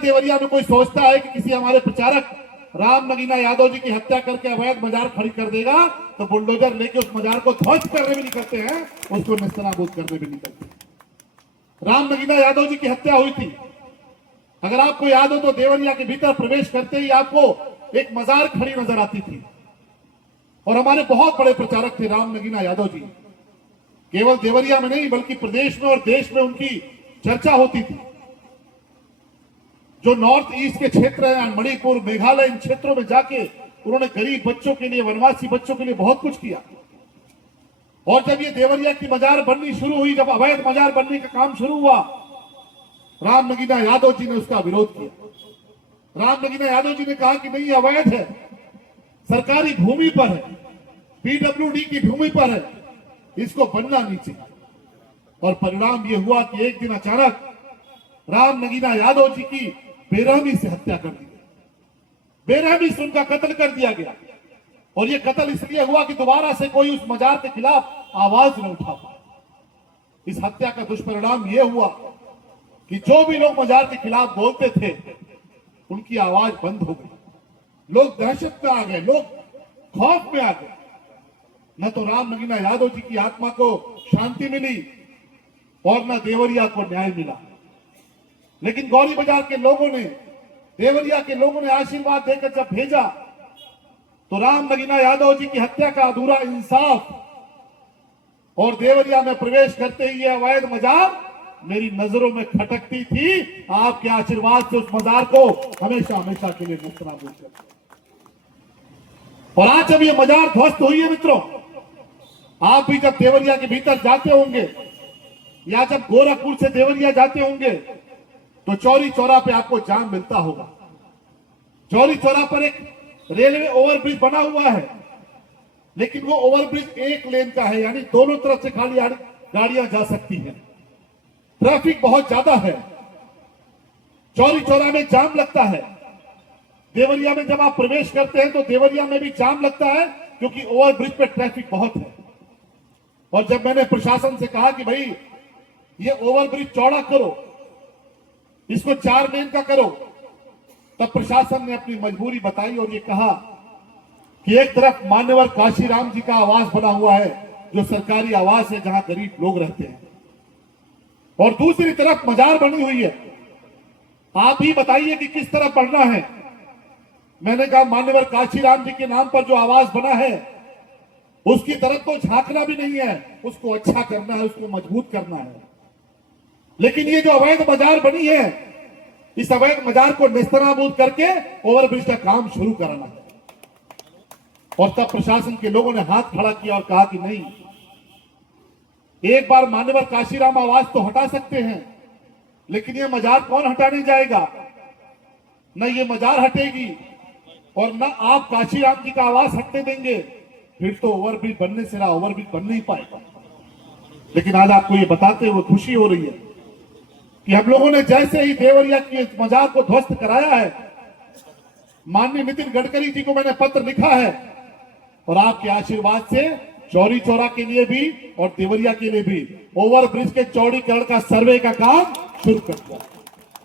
देवरिया में कोई सोचता है कि किसी हमारे प्रचारक राम नगीना यादव जी की हत्या करके अवैध मजार खड़ी कर देगा, तो बुलडोजर लेके उस मजार को ध्वस्त करने भी निकलते हैं, उसको नेस्तनाबूद करने भी निकलते हैं। राम नगीना यादव जी की हत्या हुई थी, अगर आपको याद हो तो देवरिया के भीतर प्रवेश करते ही आपको एक मजार खड़ी नजर आती थी, और हमारे बहुत बड़े प्रचारक थे राम नगीना यादव जी। केवल देवरिया में नहीं बल्कि प्रदेश में और देश में उनकी चर्चा होती थी। जो नॉर्थ ईस्ट के क्षेत्र हैं, मणिपुर, मेघालय, इन क्षेत्रों में जाके उन्होंने गरीब बच्चों के लिए, वनवासी बच्चों के लिए बहुत कुछ किया। और जब ये देवरिया की मजार बननी शुरू हुई, जब अवैध मजार बनने का काम शुरू हुआ, राम नगीना यादव जी ने उसका विरोध किया। राम नगीना यादव जी ने कहा कि नहीं, अवैध है, सरकारी भूमि पर है, पीडब्ल्यूडी की भूमि पर है, इसको बनना नहीं चाहिए। और परिणाम यह हुआ कि एक दिन अचानक राम नगीना यादव जी की बेरहमी से हत्या कर दी गई, बेरहमी से उनका कत्ल कर दिया गया। और यह कत्ल इसलिए हुआ कि दोबारा से कोई उस मजार के खिलाफ आवाज न उठा पाए। इस हत्या का दुष्परिणाम यह हुआ कि जो भी लोग मजार के खिलाफ बोलते थे, उनकी आवाज बंद हो गई। लोग दहशत में आ गए, लोग खौफ में आ गए। न तो राम नगीना यादव जी की आत्मा को शांति मिली और न देवरिया को न्याय मिला। लेकिन गौरी बाजार के लोगों ने, देवरिया के लोगों ने आशीर्वाद देकर जब भेजा, तो राम नगीना यादव जी की हत्या का अधूरा इंसाफ और देवरिया में प्रवेश करते ही यह अवैध मजार मेरी नजरों में खटकती थी। आपके आशीर्वाद से उस मजार को हमेशा हमेशा के लिए नेस्तनाबूद कर। और आज जब ये मजार ध्वस्त हुई है मित्रों, आप भी जब देवरिया के भीतर जाते होंगे या जब गोरखपुर से देवरिया जाते होंगे, तो चौरी चौरा पे आपको जाम मिलता होगा। चौरी चौरा पर एक रेलवे ओवरब्रिज बना हुआ है, लेकिन वो ओवरब्रिज एक लेन का है, यानी दोनों तरफ से खाली गाड़ियां जा सकती हैं। ट्रैफिक बहुत ज्यादा है, चौरी चौरा में जाम लगता है। देवरिया में जब आप प्रवेश करते हैं तो देवरिया में भी जाम लगता है, क्योंकि ओवरब्रिज पे ट्रैफिक बहुत है। और जब मैंने प्रशासन से कहा कि भाई ये ओवरब्रिज चौड़ा करो, इसको 4 लेन का करो, तब प्रशासन ने अपनी मजबूरी बताई और ये कहा कि एक तरफ मान्यवर काशीराम जी का आवास बना हुआ है, जो सरकारी आवास है जहां गरीब लोग रहते हैं, और दूसरी तरफ मजार बनी हुई है। आप ही बताइए कि किस तरफ बढ़ना है। मैंने कहा मान्यवर काशीराम जी के नाम पर जो आवास बना है, उसकी तरफ तो झांकना भी नहीं है, उसको अच्छा करना है, उसको मजबूत करना है। लेकिन ये जो अवैध मजार बनी है, इस अवैध मजार को नेस्तनाबूद करके ओवरब्रिज का काम शुरू कराना है। और तब प्रशासन के लोगों ने हाथ खड़ा किया और कहा कि नहीं, एक बार मान्यवर काशीराम आवास तो हटा सकते हैं, लेकिन ये मजार कौन हटाने जाएगा? न ये मजार हटेगी और न आप काशीराम जी का आवास हटने देंगे, फिर तो ओवरब्रिज बनने से रहा, ओवरब्रिज बन नहीं पाएगा। लेकिन आज आपको ये बताते हुए खुशी हो रही है कि हम लोगों ने जैसे ही देवरिया की मजार को ध्वस्त कराया है, माननीय नितिन गडकरी जी को मैंने पत्र लिखा है, और आपके आशीर्वाद से चौरी चौरा के लिए भी और देवरिया के लिए भी ओवरब्रिज के चौड़ीकरण का सर्वे का काम शुरू कर दिया।